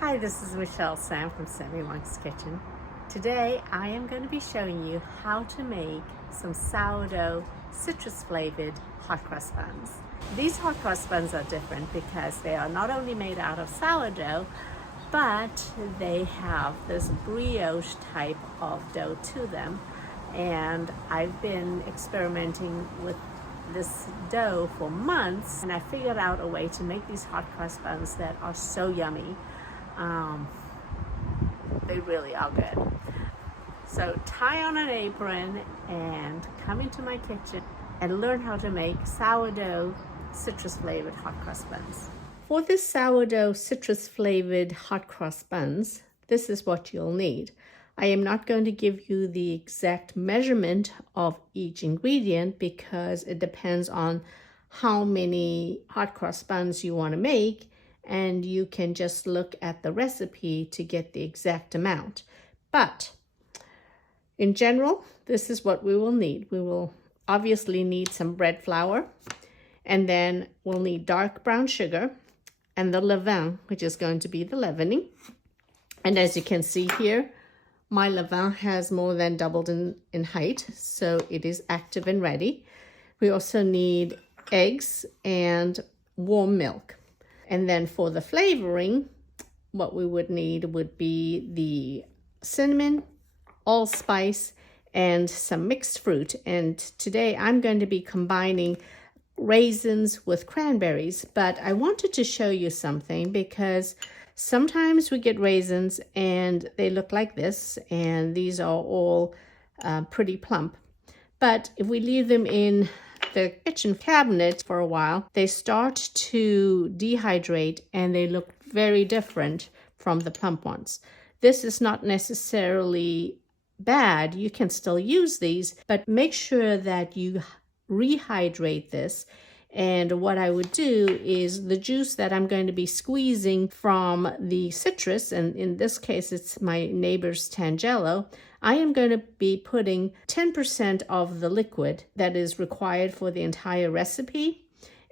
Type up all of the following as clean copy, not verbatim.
Hi, this is Michelle Sam from Sammy Monk's Kitchen. Today I am going to be showing you how to make some sourdough citrus flavored hot cross buns. These hot cross buns are different because they are not only made out of sourdough, but they have this brioche type of dough to them. And I've been experimenting with this dough for months, and I figured out a way to make these hot cross buns that are so yummy. They really are good. So tie on an apron and come into my kitchen and learn how to make sourdough citrus flavored hot cross buns. For this sourdough citrus flavored hot cross buns, this is what you'll need. I am not going to give you the exact measurement of each ingredient because it depends on how many hot cross buns you want to make, and you can just look at the recipe to get the exact amount. But in general, this is what we will need. We will obviously need some bread flour, and then we'll need dark brown sugar and the levain, which is going to be the leavening. And as you can see here, my levain has more than doubled in height, so it is active and ready. We also need eggs and warm milk. And then for the flavoring, what we would need would be the cinnamon, allspice, and some mixed fruit. And today I'm going to be combining raisins with cranberries, but I wanted to show you something because sometimes we get raisins and they look like this, and these are all pretty plump. But if we leave them in the kitchen cabinet for a while, they start to dehydrate and they look very different from the plump ones. This is not necessarily bad. You can still use these, but make sure that you rehydrate this. And what I would do is the juice that I'm going to be squeezing from the citrus, and in this case it's my neighbor's Tangelo, I am going to be putting 10% of the liquid that is required for the entire recipe,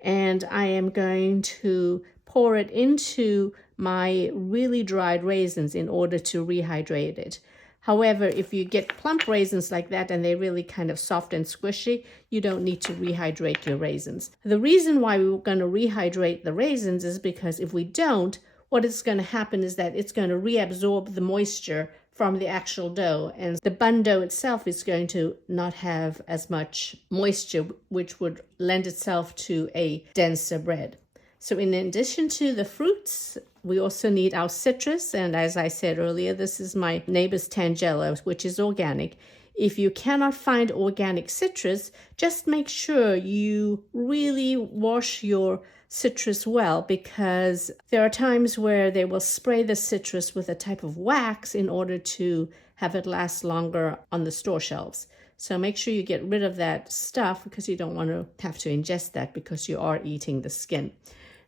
and I am going to pour it into my really dried raisins in order to rehydrate it. However, if you get plump raisins like that and they're really kind of soft and squishy, you don't need to rehydrate your raisins. The reason why we're going to rehydrate the raisins is because if we don't, what is going to happen is that it's going to reabsorb the moisture from the actual dough, and the bun dough itself is going to not have as much moisture, which would lend itself to a denser bread. So in addition to the fruits, we also need our citrus, and as I said earlier, this is my neighbor's Tangelo, which is organic. If you cannot find organic citrus, just make sure you really wash your citrus well, because there are times where they will spray the citrus with a type of wax in order to have it last longer on the store shelves. So make sure you get rid of that stuff because you don't want to have to ingest that because you are eating the skin.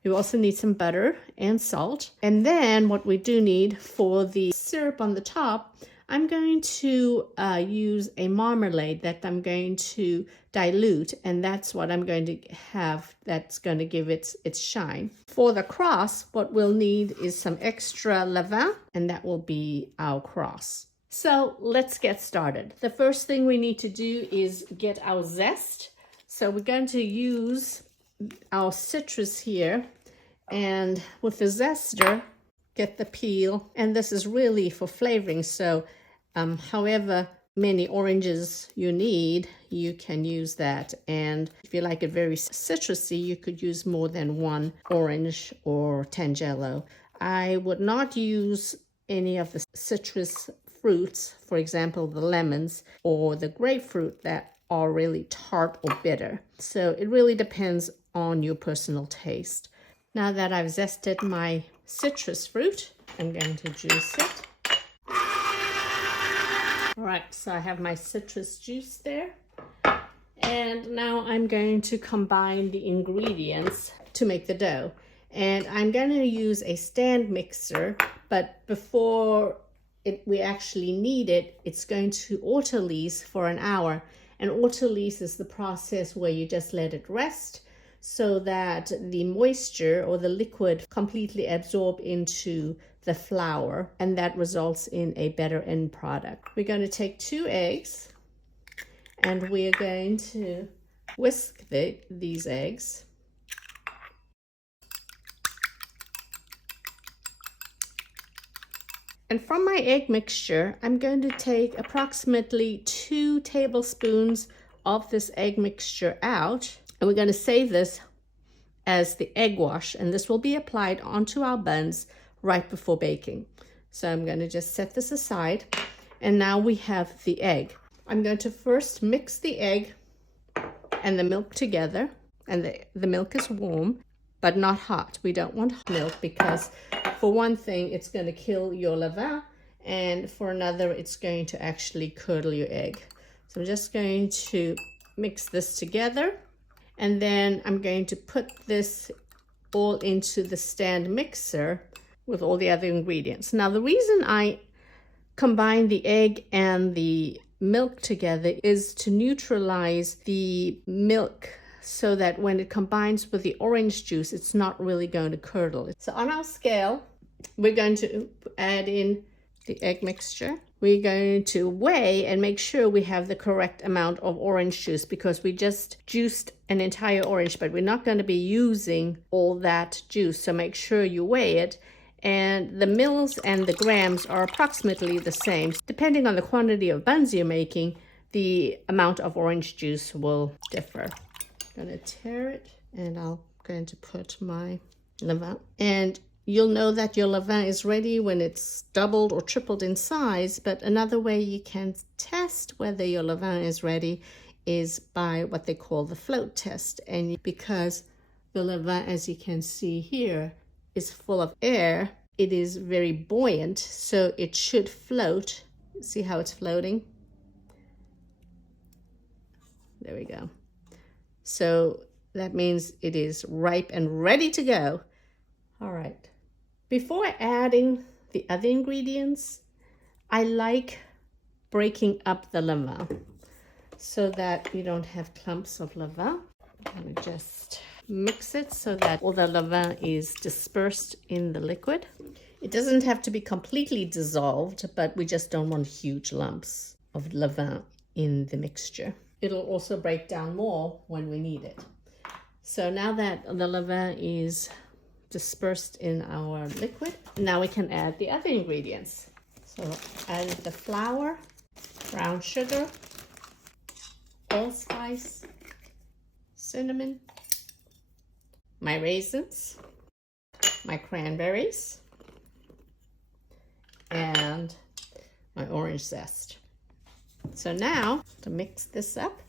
You also need some butter and salt. And then what we do need for the syrup on the top, I'm going to use a marmalade that I'm going to dilute, and that's what I'm going to have that's going to give it its shine. For the cross, what we'll need is some extra levain, and that will be our cross. So let's get started. The first thing we need to do is get our zest. So we're going to use our citrus here, and with the zester, get the peel, and this is really for flavoring, so however many oranges you need, you can use that. And if you like it very citrusy, you could use more than one orange or Tangelo. I would not use any of the citrus fruits, for example the lemons or the grapefruit that are really tart or bitter. So it really depends on your personal taste. Now that I've zested my citrus fruit, I'm going to juice it. All right, so I have my citrus juice there. And now I'm going to combine the ingredients to make the dough. And I'm going to use a stand mixer, but before we actually knead it, it's going to autolyse for an hour. And autolyse is the process where you just let it rest so that the moisture or the liquid completely absorb into the flour, and that results in a better end product. We're going to take 2 eggs and we're going to whisk these eggs. And from my egg mixture, I'm going to take approximately 2 tablespoons of this egg mixture out. And we're going to save this as the egg wash. And this will be applied onto our buns right before baking. So I'm going to just set this aside. And now we have the egg. I'm going to first mix the egg and the milk together. And the milk is warm, but not hot. We don't want hot milk because for one thing, it's going to kill your levain, and for another, it's going to actually curdle your egg. So I'm just going to mix this together, and then I'm going to put this all into the stand mixer with all the other ingredients. Now, the reason I combine the egg and the milk together is to neutralize the milk so that when it combines with the orange juice, it's not really going to curdle. So on our scale, we're going to add in the egg mixture. We're going to weigh and make sure we have the correct amount of orange juice because we just juiced an entire orange, but we're not going to be using all that juice. So make sure you weigh it. And the mils and the grams are approximately the same. Depending on the quantity of buns you're making, the amount of orange juice will differ. I'm going to tear it, and I'm going to put my levain. And you'll know that your levain is ready when it's doubled or tripled in size, but another way you can test whether your levain is ready is by what they call the float test. And because the levain, as you can see here, is full of air, it is very buoyant, so it should float. See how it's floating? There we go. So that means it is ripe and ready to go. All right. Before adding the other ingredients, I like breaking up the levain so that you don't have clumps of levain. I'm going to just mix it so that all the levain is dispersed in the liquid. It doesn't have to be completely dissolved, but we just don't want huge lumps of levain in the mixture. It'll also break down more when we need it. So now that the levain is dispersed in our liquid, now we can add the other ingredients. So add the flour, brown sugar, allspice, cinnamon, my raisins, my cranberries, and my orange zest. So now to mix this up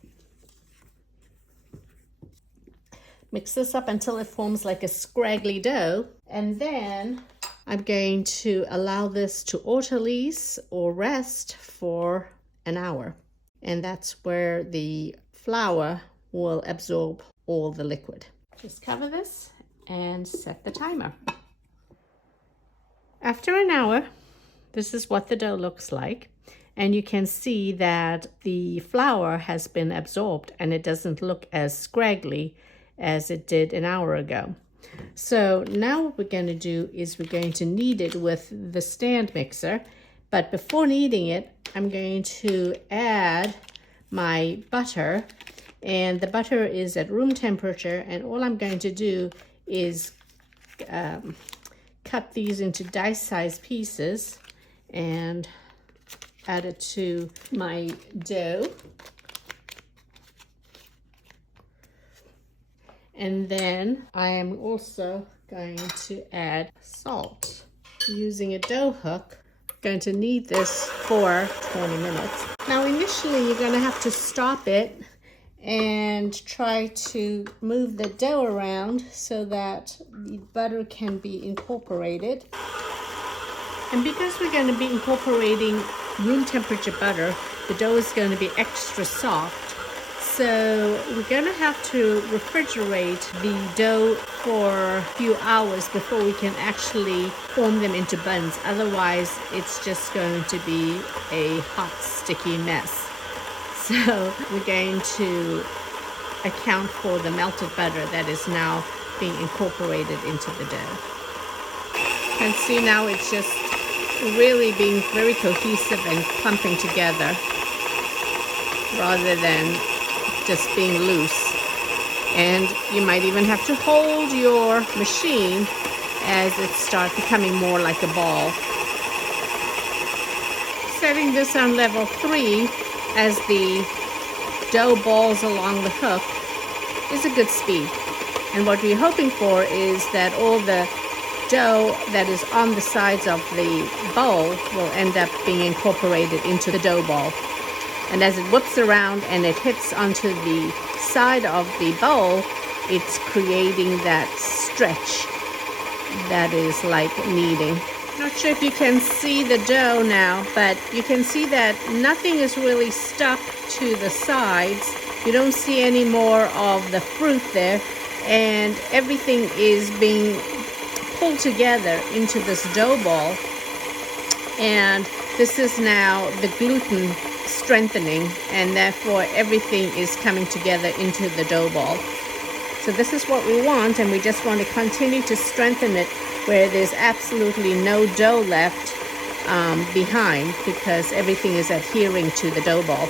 until it forms like a scraggly dough. And then I'm going to allow this to autolyse or rest for an hour. And that's where the flour will absorb all the liquid. Just cover this and set the timer. After an hour, this is what the dough looks like. And you can see that the flour has been absorbed and it doesn't look as scraggly as it did an hour ago. So now what we're going to do is we're going to knead it with the stand mixer. But before kneading it, I'm going to add my butter. And the butter is at room temperature. And all I'm going to do is cut these into dice-sized pieces and add it to my dough. And then I am also going to add salt. Using a dough hook, I'm going to knead this for 20 minutes. Now initially you're going to have to stop it and try to move the dough around so that the butter can be incorporated. And because we're going to be incorporating room temperature butter, the dough is going to be extra soft. So we're going to have to refrigerate the dough for a few hours before we can actually form them into buns. Otherwise, it's just going to be a hot, sticky mess. So we're going to account for the melted butter that is now being incorporated into the dough. And see now it's just really being very cohesive and clumping together rather than just being loose. And you might even have to hold your machine as it starts becoming more like a ball. Setting this on level 3 as the dough balls along the hook is a good speed. And what we're hoping for is that all the dough that is on the sides of the bowl will end up being incorporated into the dough ball. And as it whips around and it hits onto the side of the bowl, it's creating that stretch that is like kneading. Not sure if you can see the dough now, but you can see that nothing is really stuck to the sides. You don't see any more of the fruit there, and everything is being pulled together into this dough ball. And this is now the gluten strengthening, and therefore everything is coming together into the dough ball. So this is what we want, and we just want to continue to strengthen it where there's absolutely no dough left behind, because everything is adhering to the dough ball.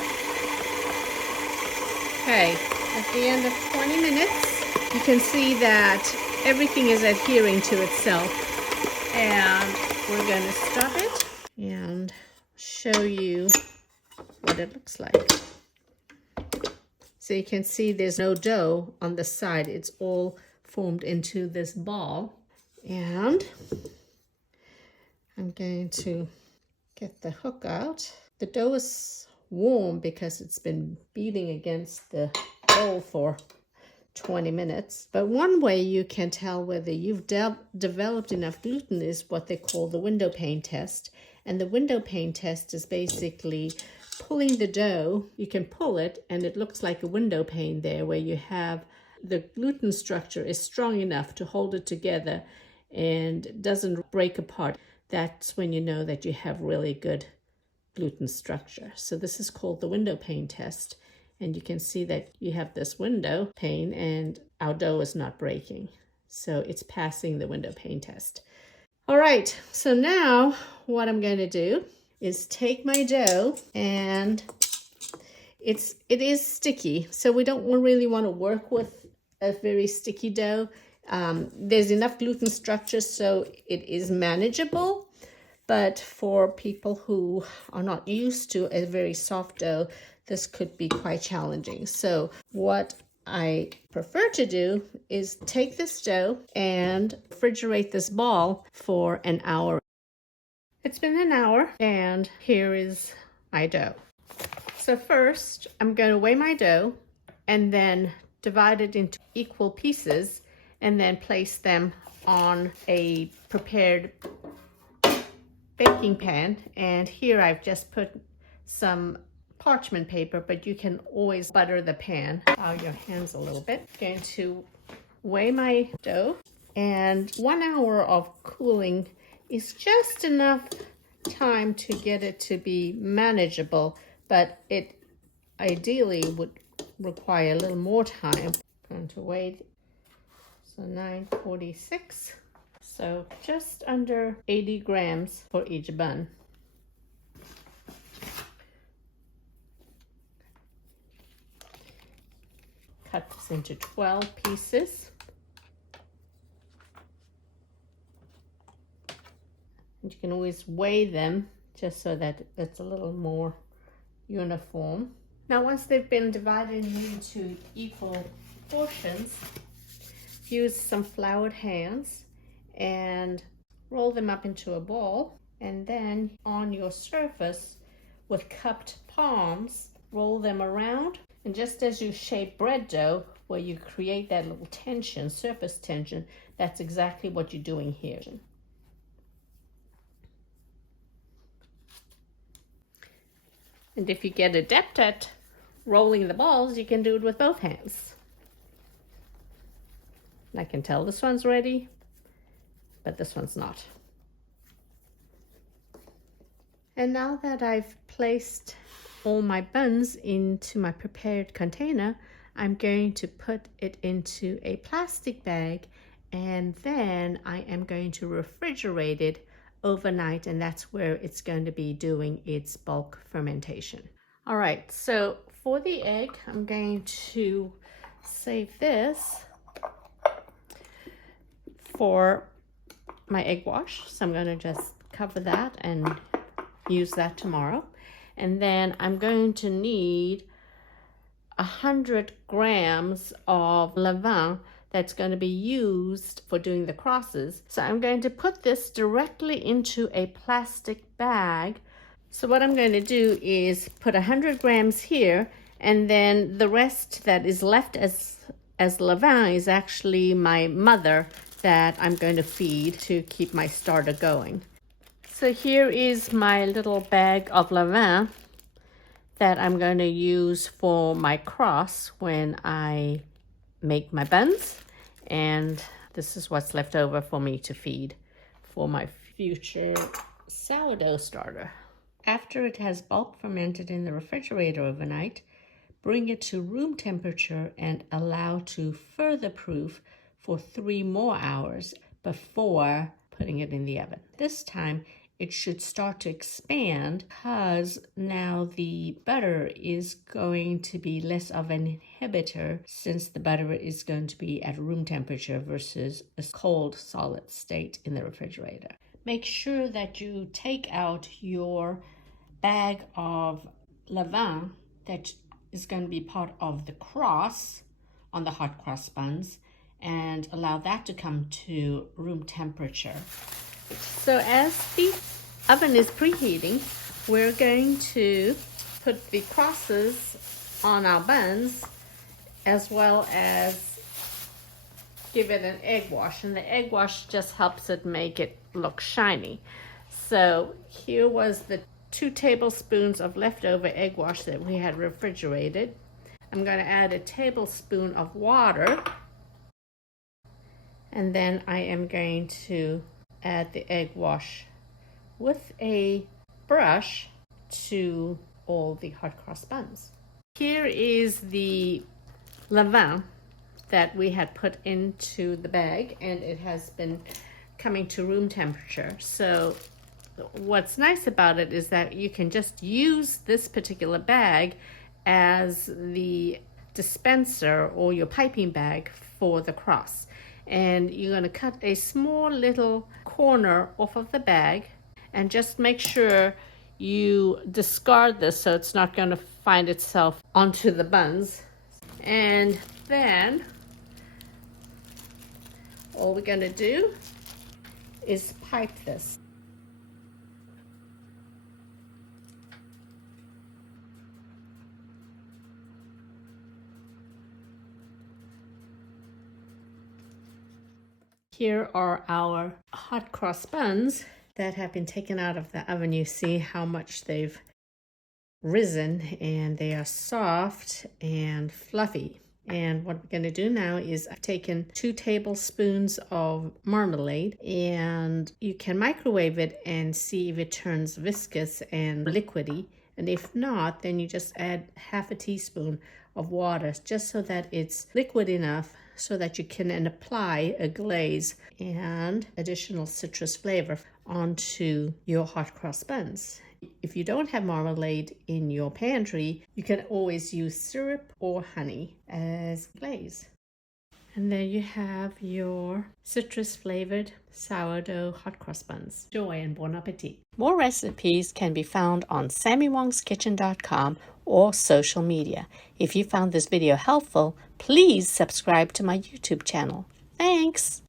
Okay, at the end of 20 minutes, you can see that everything is adhering to itself. And we're going to stop it and show you what it looks like. So you can see there's no dough on the side. It's all formed into this ball. And I'm going to get the hook out. The dough is warm because it's been beating against the bowl for 20 minutes. But one way you can tell whether you've developed enough gluten is what they call the window pane test. And the window pane test is basically pulling the dough. You can pull it and it looks like a window pane there, where you have the gluten structure is strong enough to hold it together and doesn't break apart. That's when you know that you have really good gluten structure. So this is called the window pane test. And you can see that you have this window pane and our dough is not breaking. So it's passing the window pane test. All right, so now what I'm going to do is take my dough, and it is sticky. So we don't really want to work with a very sticky dough. There's enough gluten structure so it is manageable. But for people who are not used to a very soft dough, this could be quite challenging. So what I prefer to do is take this dough and refrigerate this ball for an hour. It's been an hour, and here is my dough. So first, I'm going to weigh my dough and then divide it into equal pieces and then place them on a prepared baking pan. And here I've just put some parchment paper, but you can always butter the pan. Allow your hands a little bit. I'm going to weigh my dough, and 1 hour of cooling is just enough time to get it to be manageable, but it ideally would require a little more time. I'm going to weigh, so 946, so just under 80 grams for each bun. Cut this into 12 pieces. And you can always weigh them just so that it's a little more uniform. Now, once they've been divided into equal portions, use some floured hands and roll them up into a ball. And then on your surface with cupped palms, roll them around. And just as you shape bread dough, where you create that little tension, surface tension, that's exactly what you're doing here. And if you get adept at rolling the balls, you can do it with both hands. I can tell this one's ready, but this one's not. And now that I've placed all my buns into my prepared container, I'm going to put it into a plastic bag and then I am going to refrigerate it overnight, and that's where it's going to be doing its bulk fermentation. All right, so for the egg, I'm going to save this for my egg wash. So I'm going to just cover that and use that tomorrow. And then I'm going to need 100 grams of levain that's going to be used for doing the crosses. So I'm going to put this directly into a plastic bag. So what I'm going to do is put 100 grams here, and then the rest that is left as levain is actually my mother that I'm going to feed to keep my starter going. So here is my little bag of levain that I'm going to use for my cross when I make my buns, and this is what's left over for me to feed for my future sourdough starter. After it has bulk fermented in the refrigerator overnight, bring it to room temperature and allow to further proof for 3 more hours before putting it in the oven. This time it should start to expand because now the butter is going to be less of an inhibitor, since the butter is going to be at room temperature versus a cold solid state in the refrigerator. Make sure that you take out your bag of levain that is going to be part of the cross on the hot cross buns and allow that to come to room temperature. So as the oven is preheating, we're going to put the crosses on our buns as well as give it an egg wash, and the egg wash just helps it make it look shiny. So here was the 2 tablespoons of leftover egg wash that we had refrigerated. I'm going to add a tablespoon of water, and then I am going to add the egg wash with a brush to all the hot cross buns. Here is the levain that we had put into the bag, and it has been coming to room temperature. So what's nice about it is that you can just use this particular bag as the dispenser or your piping bag for the cross. And you're going to cut a small little corner off of the bag, and just make sure you discard this so it's not going to find itself onto the buns. And then all we're going to do is pipe this. Here are our hot cross buns that have been taken out of the oven. You see how much they've risen, and they are soft and fluffy. And what we're going to do now is I've taken 2 tablespoons of marmalade, and you can microwave it and see if it turns viscous and liquidy. And if not, then you just add half a teaspoon of water just so that it's liquid enough so that you can then apply a glaze and additional citrus flavor onto your hot cross buns. If you don't have marmalade in your pantry, you can always use syrup or honey as glaze. And there you have your citrus flavored sourdough hot cross buns. Joy and bon appetit. More recipes can be found on SammyWong'sKitchen.com or social media. If you found this video helpful, please subscribe to my YouTube channel. Thanks!